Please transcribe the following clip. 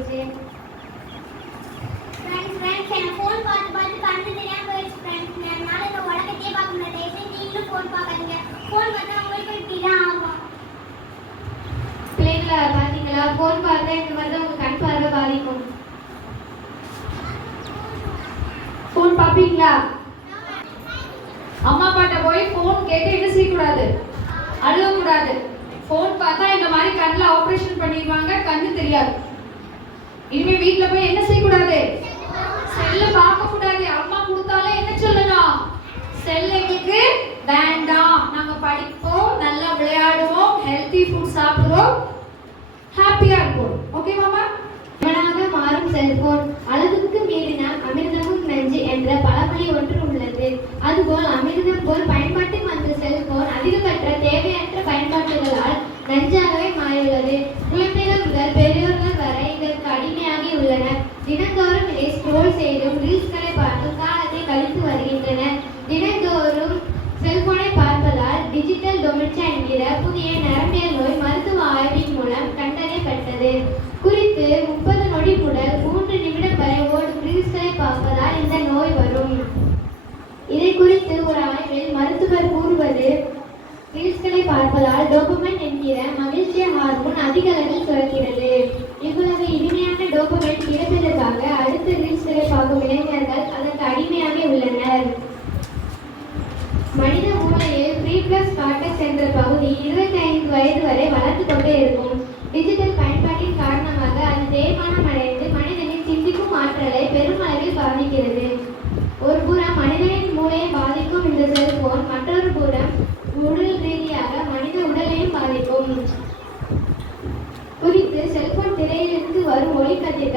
போயிடுச்சு. எனக்கு ஃபோன் பார்த்து பார்த்து கண்ணு தெரியாம போயிடுச்சு ஃப்ரெண்ட்ஸ். என்னால் இந்த உலகத்தையே பார்க்க முடியாது. நீங்களும் ஃபோன் பார்க்காதீங்க. ஃபோன் பார்த்தா உங்களுக்கு இப்படிதான் ஆகும். பிள்ளைங்களா பார்த்தீங்களா, ஃபோன் பார்த்தா இந்த மாதிரி தான் உங்கள் கண் பார்வை பாதிக்கும். ஃபோன் பார்ப்பீங்களா? அம்மா அப்பாட்ட போய் ஃபோன் கேட்டு என்ன செய்யக்கூடாது, அழுகக்கூடாது. ஃபோன் பார்த்தா இந்த மாதிரி கண்ணில் ஆப்ரேஷன் பண்ணிடுவாங்க, கண்ணு தெரியாது. இனிமே வீட்டில் போய் என்ன செய்யக்கூடாது, செல்ல பார்க்க கூடாது. அம்மா கொடுத்தாலே என்ன சொல்லணும், செல் எங்களுக்கு வேண்டாம், நாங்க படிப்போம், நல்லா விளையாடுவோம், ஹெல்த்தி ஃபுட் சாப்பிடுவோம், ஹாப்பியா இருப்போம். ஓகே மாமா? இவனாக மாறும் செல்போன் அளவுக்கு மீறின அமிர்தமும் நஞ்சு என்ற பழமொழி ஒன்று உள்ளது. அதுபோல் அமிர்தம் போல் பயன்பாட்டுக்கு வந்த செல்போன் அதிகபட்ச தேவையற்ற பயன்பாட்டுகளால் நஞ்சாகவே மாறியுள்ளது. குழந்தைகள் முதல் பெரியோர்கள் வரை இதற்கு அடிமையாகி உள்ளனர். தினந்தோறும் இதை ஸ்க்ரோல் செய்தும் ரீல்ஸ்களை பார்த்தும் காலத்தை கழித்து வருகின்றனர். தினந்தோறும் செல்போனை பார்ப்பதால் டிஜிட்டல் டொமென்ஷியா என்கிற புதிய நரம்பியல் நோய் மருத்துவ ஆய்வின் மூலம் கண்டறியப்பட்டது. குறித்து 30 நொடி முதல் 3 நிமிடம் வரை ஓடும் ரீல்ஸ்களை பார்ப்பதால் இந்த நோய் வரும். இதை குறித்து ஒரு ஆய்வில் மருத்துவர் கூறுவது, ரீல்ஸ்களை பார்ப்பதால் டோபமைன் என்கிற மகிழ்ச்சி ஹார்மோன் அதிக அளவில் சுரக்கிறது. இவ்வளவு இனிமையான டோபமைன் கிடைப்பதற்காக அடுத்த ரீல்ஸ்களை பார்க்கும் இளைஞர்கள் அதற்கு அடிமையாகி உள்ளனர். மனித மூளையில் ப்ரீஃப்ளக்ஸ் கார்டெக்ஸ் என்ற பகுதி 25 வயது வரை வளர்ந்து கொண்டே இருக்கும். டிஜிட்டல் பயன்பாட்டின் காரணமாக அது தேய்மானம் அடைந்து மனிதனின் சிந்திக்கும் ஆற்றலை பெருமளவில் பாதிக்கிறது. ஒரு புறம் மனிதனின் மூளையை பாதிக்கும் இந்த செல்போன் மற்றொரு புறம் உடல் ரீதியாக மனித உடலையும் பாதிக்கும். குறித்து செல்போன் திரையிலிருந்து வரும் ஒளிக்கதிர்கள்